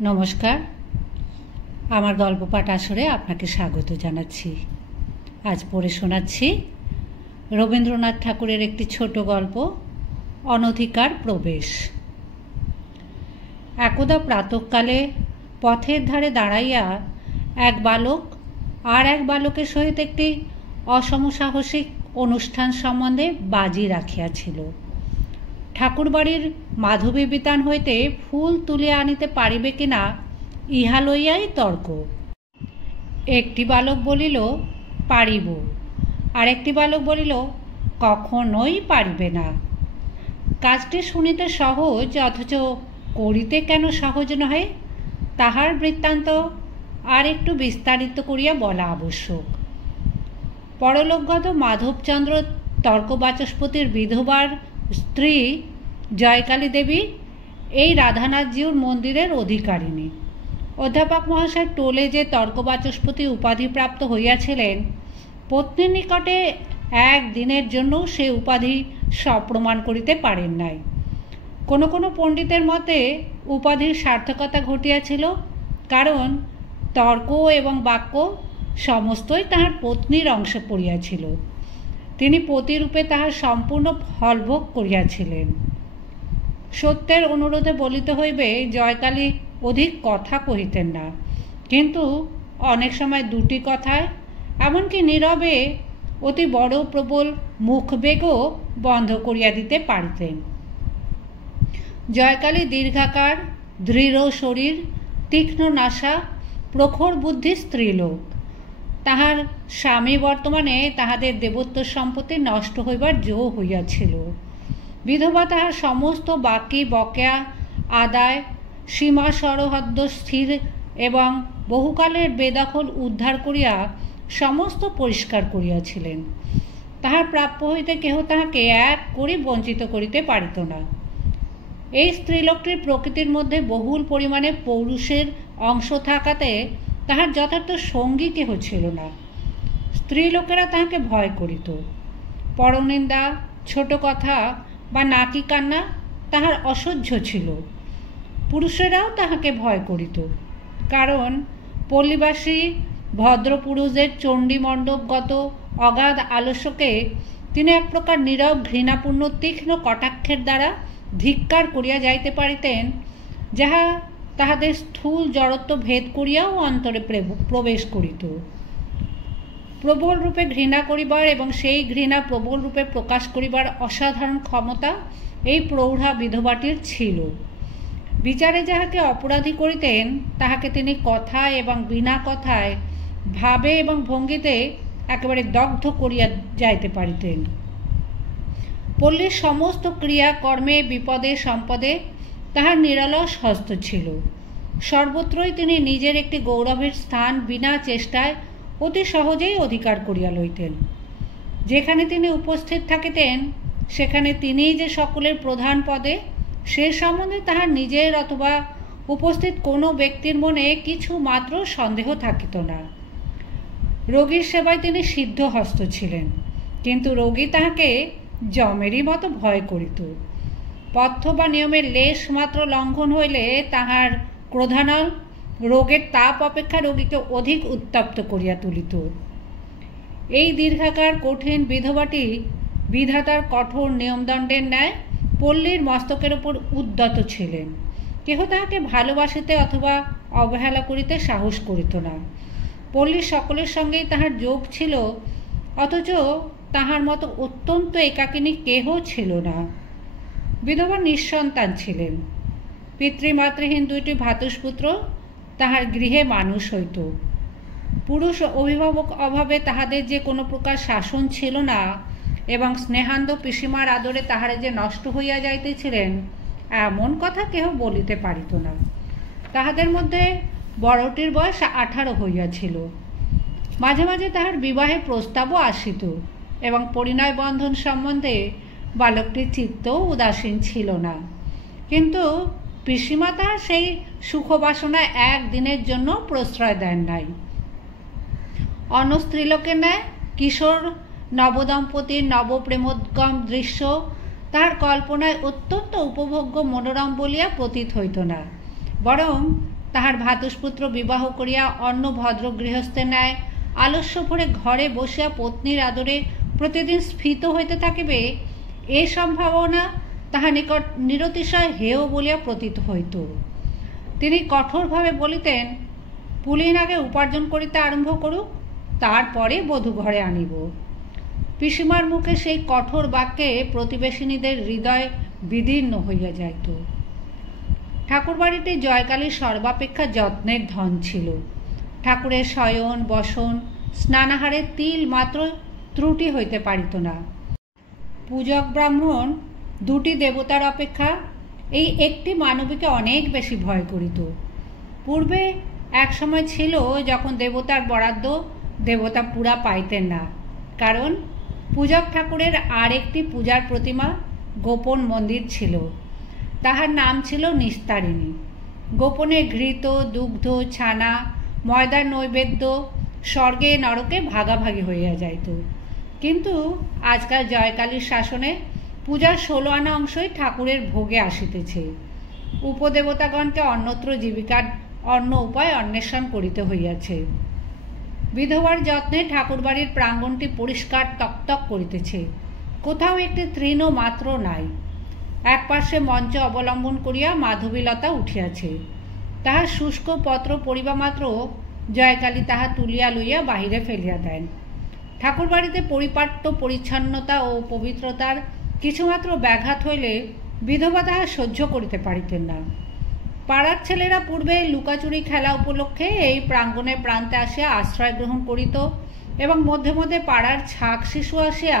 নমস্কার, আমার গল্প পাঠ আসরে আপনাকে স্বাগত জানাচ্ছি। আজ পড়ে শোনাচ্ছি রবীন্দ্রনাথ ঠাকুরের একটি ছোট গল্প, অনধিকার প্রবেশ। একদা প্রাতঃকালে পথের ধারে দাঁড়াইয়া এক বালক আর এক বালকের সহিত একটি অসমসাহসিক অনুষ্ঠান সম্বন্ধে বাজি রাখিয়াছিল। ঠাকুরবাড়ির মাধবী বিতান হইতে ফুল তুলিয়া আনিতে পারিবে কিনা ইহা লইয়াই তর্ক। একটি বালক বলিল পারিব, আর একটি বালক বলিল কখনোই পারিবে না। কাজটি শুনিতে সহজ, অথচ করিতে কেন সহজ নহে তাহার বৃত্তান্ত আর একটু বিস্তারিত করিয়া বলা আবশ্যক। পরলোকগত মাধবচন্দ্র তর্কবাচস্পতির বিধবার স্ত্রী জয়কালী দেবী এই রাধানাথজিউর মন্দিরের অধিকারিণী। অধ্যাপক মহাশয় টোলে যে তর্কবাচস্পতি উপাধিপ্রাপ্ত হইয়াছিলেন, পত্নীর নিকটে এক দিনের জন্য সে উপাধি সপ্রমাণ করিতে পারেন নাই। কোনো কোনো পণ্ডিতের মতে উপাধির সার্থকতা ঘটিয়াছিল, কারণ তর্ক এবং বাক্য সমস্তই তাহার পত্নীর অংশে পড়িয়াছিল। তিনি পতিরূপে তাহার সম্পূর্ণ ফলভোগ করিয়াছিলেন। সত্যের অনুরোধে বলিতে হইবে, জয়কালী অধিক কথা কহিতেন না, কিন্তু অনেক সময় দুটি কথায়, এমনকি নীরবে অতি বড় প্রবল মুখবেগও বন্ধ করিয়া দিতে পারিতেন। জয়কালী দীর্ঘাকার, দৃঢ় শরীর, তীক্ষ্ণ নাসা, প্রখর বুদ্ধি স্ত্রীলোক। তাহার স্বামী বর্তমানে তাহাদের দেবত্ব সম্পত্তি নষ্ট হইবার জো হইয়াছিল। বিধবা তাহার সমস্ত বাকি বকেয়া আদায়, সীমা সরহদ্দ স্থির এবং বহুকালের বেদখল উদ্ধার করিয়া সমস্ত পরিষ্কার করিয়াছিলেন। তাহার প্রাপ্য হইতে কেহ তাহাকে এক করি বঞ্চিত করিতে পারিত না। এই স্ত্রীলোকটির প্রকৃতির মধ্যে বহুল পরিমাণে পৌরুষের অংশ থাকাতে তাহার যথার্থ সঙ্গী কেহ ছিল না। স্ত্রীলোকেরা তাহাকে ভয় করিত। পরনিন্দা, ছোট কথা বা নাকি কান্না তাহার অসহ্য ছিল। পুরুষেরাও তাহাকে ভয় করিত, কারণ পল্লীবাসী ভদ্রপুরুষদের চণ্ডীমণ্ডপগত অগাধ আলস্যকে তিনি এক প্রকার নীরব ঘৃণাপূর্ণ তীক্ষ্ণ কটাক্ষের দ্বারা ধিক্কার করিয়া যাইতে পারিতেন, যাহা তাহাদের স্থূল জড়ত্ব ভেদ করিয়াও অন্তরে প্রবেশ করিত। প্রবল রূপে ঘৃণা করিবার এবং সেই ঘৃণা প্রবল রূপে প্রকাশ করিবার অসাধারণ ক্ষমতা এই প্রৌঢ়া বিধবাটির ছিল। বিচারে যাহাকে অপরাধী করিতেন, তাহাকে তিনি কথায় এবং বিনা কথায়, ভাবে এবং ভঙ্গিতে একেবারে দগ্ধ করিয়া যাইতে পারিতেন। পল্লীর সমস্ত ক্রিয়াকর্মে, বিপদে সম্পদে তাহার নিরলস হস্ত ছিল। সর্বত্রই তিনি নিজের একটি গৌরবের স্থান বিনা চেষ্টায় অতি সহজেই অধিকার করিয়া লইতেন। যেখানে তিনি উপস্থিত থাকিতেন, সেখানে তিনিই যে সকলের প্রধান পদে, সে সম্বন্ধে তাহার নিজের অথবা উপস্থিত কোনো ব্যক্তির মনে কিছু মাত্র সন্দেহ থাকিত না। রোগীর সেবায় তিনি সিদ্ধহস্ত ছিলেন, কিন্তু রোগী তাহাকে যমেরই মতো ভয় করিত। পথ্য বা নিয়মের লেশ মাত্র লঙ্ঘন হইলে তাহার ক্রোধানল রোগের তাপ অপেক্ষা রোগীকে অধিক উত্তপ্ত করিয়া তুলিত। এই দীর্ঘাকার কঠিন বিধবাটি বিধাতার কঠোর নিয়মদণ্ডের ন্যায় পল্লীর মস্তকের উপর উদ্যত ছিলেন। কেহ তাহাকে ভালোবাসিতে অথবা অবহেলা করিতে সাহস করিত না। পল্লীর সকলের সঙ্গেই তাহার যোগ ছিল, অথচ তাহার মতো অত্যন্ত একাকিনী কেহ ছিল না। বিধবা নিঃসন্তান ছিলেন। পিতৃমাতৃহীন দুইটি ভ্রাতুষ্পুত্র তাহার গৃহে মানুষ হইত। পুরুষ অভিভাবক অভাবে তাহাদের যে কোনো প্রকার শাসন ছিল না, এবং স্নেহান্ধ পিসিমার আদরে তাহারা যে নষ্ট হইয়া যাইতেছিলেন, এমন কথা কেহ বলিতে পারিত না। তাহাদের মধ্যে বড়টির বয়স 18 হইয়াছিল। মাঝে মাঝে তাহার বিবাহের প্রস্তাবও আসিত, এবং পরিণয় বন্ধন সম্বন্ধে বালকটির চিত্তও উদাসীন ছিল না। কিন্তু পিসিমা তাহার সেই সুখবাসনায় একদিনের জন্য প্রশ্রয় দেন নাই। অন্য স্ত্রীলোকের ন্যায় কিশোর নবদম্পতির নবপ্রেমোদ্গম দৃশ্য তাহার কল্পনায় অত্যন্ত উপভোগ্য মনোরম বলিয়া প্রতীত হইত না, বরং তাহার ভাতুষপুত্র বিবাহ করিয়া অন্য ভদ্র গৃহস্থের ন্যায় আলস্য ভরে ঘরে বসিয়া পত্নীর আদরে প্রতিদিন স্ফীত হইতে থাকিবে, এ সম্ভাবনা তাহার নিকট নিরতিশয় হেয় বলিয়া প্রতীত হইত। তিনি কঠোরভাবে বলিতেন, পুলিন আগে উপার্জন করিতে আরম্ভ করুক, তারপরে বধূ ঘরে আনিব। পিসিমার মুখে সেই কঠোর বাক্যে প্রতিবেশিনীদের হৃদয় বিদীর্ণ হইয়া যাইত। ঠাকুরবাড়িতে জয়কালীর সর্বাপেক্ষা যত্নের ধন ছিল। ঠাকুরের শয়ন বসন স্নানাহারে তিল মাত্র ত্রুটি হইতে পারিত না। পূজক ব্রাহ্মণ দুটি দেবতার অপেক্ষা এই একটি মানবীকে অনেক বেশি ভয় করিত। পূর্বে এক সময় ছিল যখন দেবতার বরাদ্দ দেবতা পুরা পাইতেন না, কারণ পূজক ঠাকুরের আর একটি পূজার প্রতিমা গোপন মন্দির ছিল। তাহার নাম ছিল নিস্তারিণী। গোপনে ঘৃত, দুগ্ধ, ছানা, ময়দার নৈবেদ্য স্বর্গে নরকে ভাগাভাগি হইয়া যাইত। কিন্তু আজকাল জয়কালীর শাসনে পূজার 16 আনা অংশই ঠাকুরের ভোগে আসিতেছে। উপদেবতাগণকে অন্যত্র জীবিকার অন্য উপায় অন্বেষণ করিতে হইয়াছে। বিধবার যত্নে ঠাকুরবাড়ির প্রাঙ্গণটি পরিষ্কার তকতক করিতেছে। কোথাও একটি তৃণ মাত্র নাই। এক পার্শ্বে মঞ্চ অবলম্বন করিয়া মাধবীলতা উঠিয়াছে। তাহার শুষ্ক পত্র পড়িবা মাত্র জয়কালী তাহা তুলিয়া লইয়া বাহিরে ফেলিয়া দেন। ঠাকুরবাড়িতে পরিপাট্য পরিচ্ছন্নতা ও পবিত্রতার কিছুমাত্র ব্যাঘাত হইলে বিধবা তাহা সহ্য করিতে পারিতেন না। পাড়ার ছেলেরা পূর্বে লুকাচুরি খেলা উপলক্ষে এই প্রাঙ্গণের প্রান্তে আসিয়া আশ্রয় গ্রহণ করিত এবং মধ্যে মধ্যে পাড়ার ছাক শিশু আসিয়া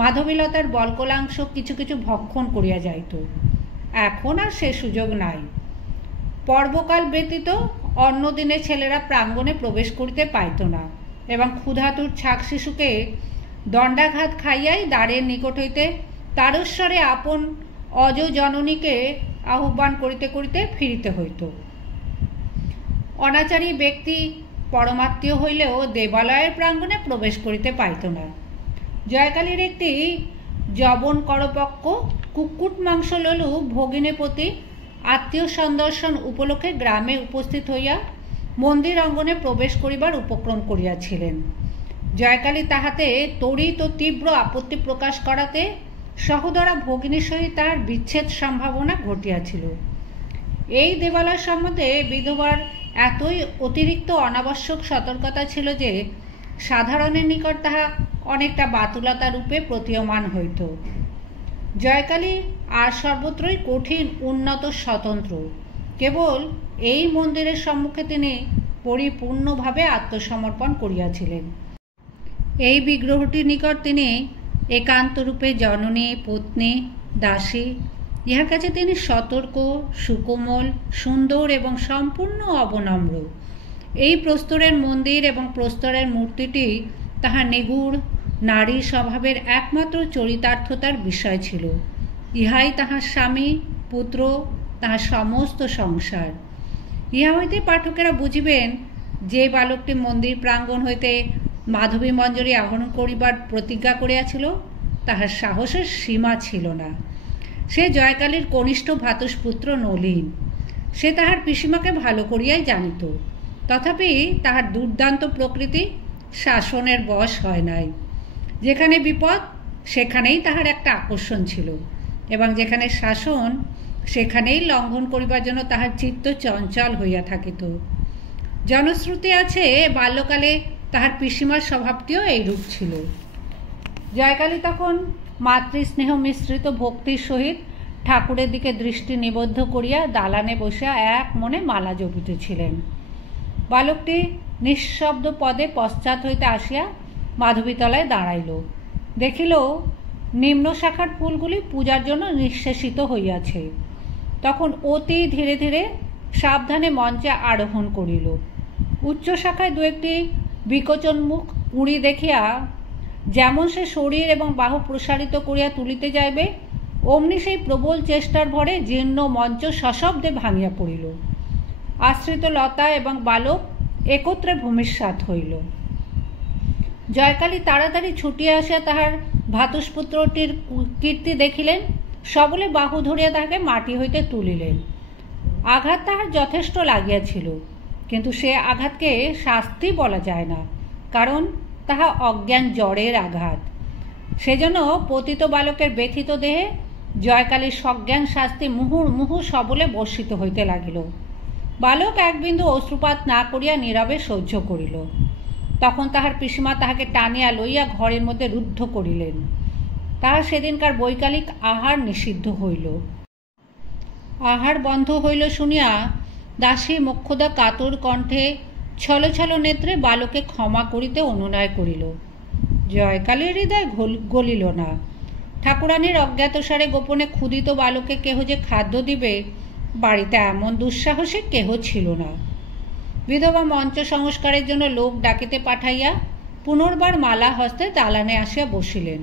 মাধবীলতার বল্কলাংশ কিছু কিছু ভক্ষণ করিয়া যাইত। এখন আর সে সুযোগ নাই। পর্বকাল ব্যতীত অন্য দিনে ছেলেরা প্রাঙ্গণে প্রবেশ করিতে পাইত না এবং ক্ষুধাতুর ছাক শিশুকে দণ্ডাঘাত খাইয়াই দ্বারের নিকট হইতে তারস্বরে আপন অজ জননীকে আহ্বান করিতে করিতে ফিরিতে হইত। অনাচারী ব্যক্তি পরমাত্মীয় হইলেও দেবালয়ের প্রাঙ্গণে প্রবেশ করিতে পাইত না। জয়কালীর একটি যবন করপক্ষ কুক্কুট মাংস ললু ভগিনীপতি আত্মীয় সন্দর্শন উপলক্ষে গ্রামে উপস্থিত হইয়া মন্দির অঙ্গনে প্রবেশ করিবার উপক্রম করিয়াছিলেন। জয়কালী তাহাতে তড়িৎ ও তীব্র আপত্তি প্রকাশ করাতে সহোদরা ভগিনীর সহিত তাহার বিচ্ছেদ সম্ভাবনা ঘটিয়াছিল। এই দেবালয় সম্বন্ধে বিধবার এতই অতিরিক্ত অনাবশ্যক সতর্কতা ছিল যে সাধারণের নিকট তাহা অনেকটা বাতুলতা রূপে প্রতীয়মান হইত। জয়কালী আর সর্বত্রই কঠিন, উন্নত, স্বতন্ত্র। কেবল এই মন্দিরের সম্মুখে তিনি পরিপূর্ণভাবে আত্মসমর্পণ করিয়াছিলেন। এই বিগ্রহটির নিকট তিনি একান্তরূপে জননী, পত্নী, দাসী। ইহার কাছে তিনি সতর্ক, সুকোমল, সুন্দর এবং সম্পূর্ণ অবনম্র। এই প্রস্তরের মন্দির এবং প্রস্তরের মূর্তিটি তাহার নিগূঢ় নারী স্বভাবের একমাত্র চরিতার্থতার বিষয় ছিল। ইহাই তাহার স্বামী, পুত্র, তাহার সমস্ত সংসার। ইহা হইতে পাঠকেরা বুঝিবেন যে বালকটি মন্দির প্রাঙ্গণ হইতে মাধবী মঞ্জরী আহরণ করিবার প্রতিজ্ঞা করিয়াছিল তাহার সাহসের সীমা ছিল না। সে জয়কালীর কনিষ্ঠ ভ্রাতুষ্পুত্র নলিন। সে তাহার পিসিমাকে ভালো করিয়াই জানিত, তথাপি তাহার দুর্দান্ত প্রকৃতি শাসনের বশ হয় নাই। যেখানে বিপদ সেখানেই তাহার একটা আকর্ষণ ছিল, এবং যেখানে শাসন সেখানেই লঙ্ঘন করিবার জন্য তাহার চিত্ত চঞ্চল হইয়া থাকিত। জনশ্রুতি আছে বাল্যকালে তাহার পিসিমার স্বভাবটিও এইরূপ ছিল। জয়কালী তখন মাতৃস্নেহ মিশ্রিত ভক্তির সহিত ঠাকুরের দিকে দৃষ্টি নিবদ্ধ করিয়া দালানে বসিয়া এক মনে মালা জপিতেছিলেন। বালকটি নিঃশব্দ পদে পশ্চাৎ হইতে আসিয়া মাধবীতলায় দাঁড়াইল। দেখিল নিম্ন শাখার ফুলগুলি পূজার জন্য নিঃশেষিত হইয়াছে। তখন অতি ধীরে ধীরে সাবধানে মঞ্চে আরোহণ করিল। উচ্চ শাখায় দু একটি বিকচনমুখ কুঁড়ি দেখিয়া যেমন সে শরীর এবং বাহু প্রসারিত করিয়া তুলিতে যাইবে, অমনি সেই প্রবল চেষ্টার ভরে জীর্ণ মঞ্চ সশব্দে ভাঙিয়া পড়িল। আশ্রিত লতা এবং বালক একত্রে ভূমিসাৎ হইল। জয়কালী তাড়াতাড়ি ছুটিয়া আসিয়া তাহার ভ্রাতুষ্পুত্রটির কীর্তি দেখিলেন। সবলে বাহু ধরিয়া তাহাকে মাটি হইতে তুলিলেন। আঘাত তাহার যথেষ্ট লাগিয়াছিল, কিন্তু সে আঘাতকে শাস্তি বলা যায় না, কারণ তাহা অজ্ঞান জ্বরের আঘাত। সেজন্য পতিত বালকের ব্যথিত দেহে জয়কালীর সজ্ঞান শাস্তি মুহুর্মুহু সবলে বর্ষিত হইতে লাগিল। বালক এক বিন্দু অশ্রুপাত না করিয়া নীরবে সহ্য করিল। তখন তাহার পিসিমা তাহাকে টানিয়া লইয়া ঘরের মধ্যে রুদ্ধ করিলেন। তাহার সেদিনকার বৈকালিক আহার নিষিদ্ধ হইল। আহার বন্ধ হইল শুনিয়া দাসী মোক্ষদা কাতর কণ্ঠে ছল ছল নেত্রে বালকে ক্ষমা করিতে অনুনয় করিল। জয়কালীর হৃদয় গলিল না। ঠাকুরানীর অজ্ঞাতসারে গোপনে ক্ষুদিত বালকে কেহ যে খাদ্য দিবে, বাড়িতে এমন দুঃসাহসী কেহ ছিল না। বিধবা মঞ্চ সংস্কারের জন্য লোক ডাকিতে পাঠাইয়া পুনর্বার মালা হস্তে দালানে আসিয়া বসিলেন।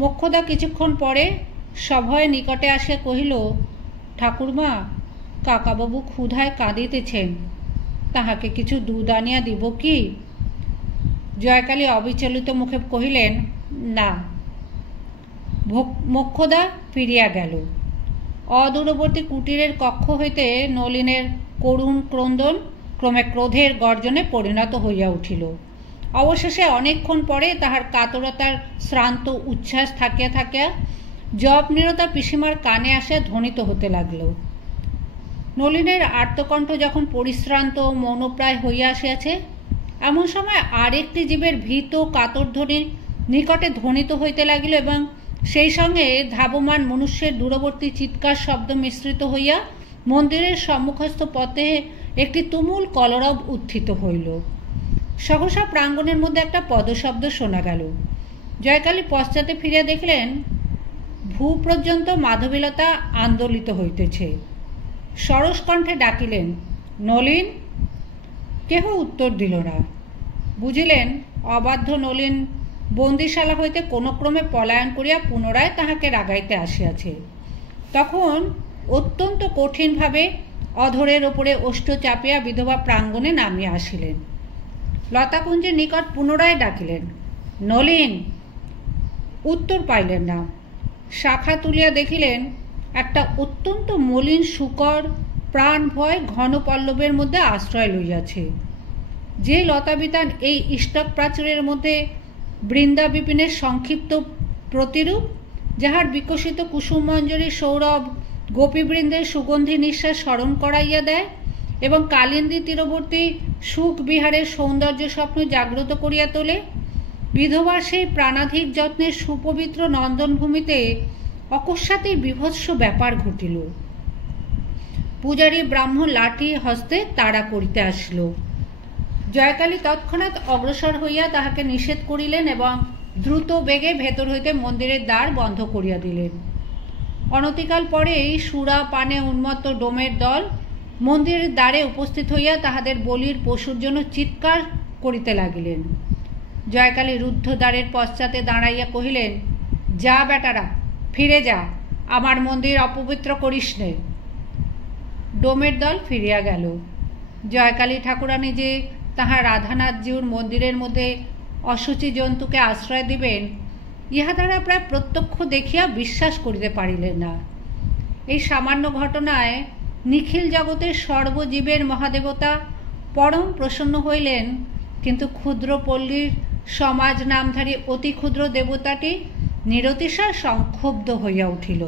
মোক্ষদা কিছুক্ষণ পরে সভয়ে নিকটে আসিয়া কহিল, ঠাকুরমা, কাকাবাবু ক্ষুধায় কাঁদিতেছেন, তাহাকে কিছু দুধ আনিয়া দিব কি? জয়কালী অবিচলিত মুখে কহিলেন, না। মোক্ষদা ফিরিয়া গেল। অদূরবর্তী কুটিরের কক্ষ হইতে নলিনের করুণ ক্রন্দন ক্রমে ক্রোধের গর্জনে পরিণত হইয়া উঠিল। অবশেষে অনেকক্ষণ পরে তাহার কাতরতার শ্রান্ত উচ্ছ্বাস থাকিয়া থাকিয়া জপনিরতা পিসিমার কানে আসিয়া ধ্বনিত হতে লাগল। নলিনের আর্তকণ্ঠ যখন পরিশ্রান্ত মৌনপ্রায় হইয়া আসিয়াছে, এমন সময় আরেকটি জীবের ভীত কাতর ধ্বনি নিকটে ধ্বনিত হইতে লাগিল এবং সেই সঙ্গে ধাবমান মনুষ্যের দূরবর্তী চিৎকার শব্দ মিশ্রিত হইয়া মন্দিরের সম্মুখস্থ পথে একটি তুমুল কলরব উত্থিত হইল। সহসা প্রাঙ্গণের মধ্যে একটা পদশব্দ শোনা গেল। জয়কালী পশ্চাতে ফিরিয়া দেখলেন ভূ পর্যন্ত মাধবীলতা আন্দোলিত হইতেছে। সরস কণ্ঠে ডাকিলেন, নলিন। কেহ উত্তর দিল না। বুঝিলেন অবাধ্য নলিন বন্দিশালা হইতে কোনো ক্রমে পলায়ন করিয়া পুনরায় তাহাকে রাগাইতে আসিয়াছে। তখন অত্যন্ত কঠিনভাবে অধরের ওপরে ওষ্ঠ চাপিয়া বিধবা প্রাঙ্গণে নামিয়া আসিলেন। লতাকুঞ্জের নিকট পুনরায় ডাকিলেন, নলিন। উত্তর পাইলেন না। শাখা তুলিয়া দেখিলেন একটা অত্যন্ত মলিন শূকর প্রাণ ভয় ঘন পল্লবের মধ্যে আশ্রয় লইয়াছে। যে লতাবিতান এই ইষ্টক প্রাচীরের মধ্যে বৃন্দা বিপিনের সংক্ষিপ্ত প্রতিরূপ, যাহার বিকশিত কুসুম মঞ্জরী সৌরভ গোপীবৃন্দের সুগন্ধি নিঃশ্বাস স্মরণ করাইয়া দেয় এবং কালিন্দী তীরবর্তী সুখ বিহারের সৌন্দর্য স্বপ্ন জাগ্রত করিয়া তোলে, বিধবার সেই প্রাণাধিক যত্নের সুপবিত্র নন্দনভূমিতে অকস্মাৎই বিভৎস ব্যাপার ঘটিল। পূজারী ব্রাহ্মণ লাঠি হস্তে তাড়া করিতে আসিল। জয়কালী তৎক্ষণাৎ অগ্রসর হইয়া তাহাকে নিষেধ করিলেন এবং দ্রুত বেগে ভেতর হইতে মন্দিরের দ্বার বন্ধ করিয়া দিলেন। অনতিকাল পরেই সুরা পানে উন্মত্ত ডোমের দল মন্দিরের দ্বারে উপস্থিত হইয়া তাহাদের বলির পশুর জন্য চিৎকার করিতে লাগিলেন। জয়কালী রুদ্ধ দ্বারের পশ্চাতে দাঁড়াইয়া কহিলেন, যা বেটারা, ফিরে যা, আমার মন্দির অপবিত্র করিস নে। ডোমের দল ফিরিয়া গেল। জয়কালী ঠাকুরানী যে তাহার রাধানাথজিউর মন্দিরের মধ্যে অসুচি জন্তুকে আশ্রয় দিবেন, ইহা দ্বারা প্রায় প্রত্যক্ষ দেখিয়া বিশ্বাস করিতে পারিলেন না। এই সামান্য ঘটনায় নিখিল জগতের সর্বজীবের মহাদেবতা পরম প্রসন্ন হইলেন, কিন্তু ক্ষুদ্র পল্লীর সমাজ নামধারী অতি ক্ষুদ্র দেবতাটি নিরতিশয় সংক্ষুব্ধ হইয়া উঠিল।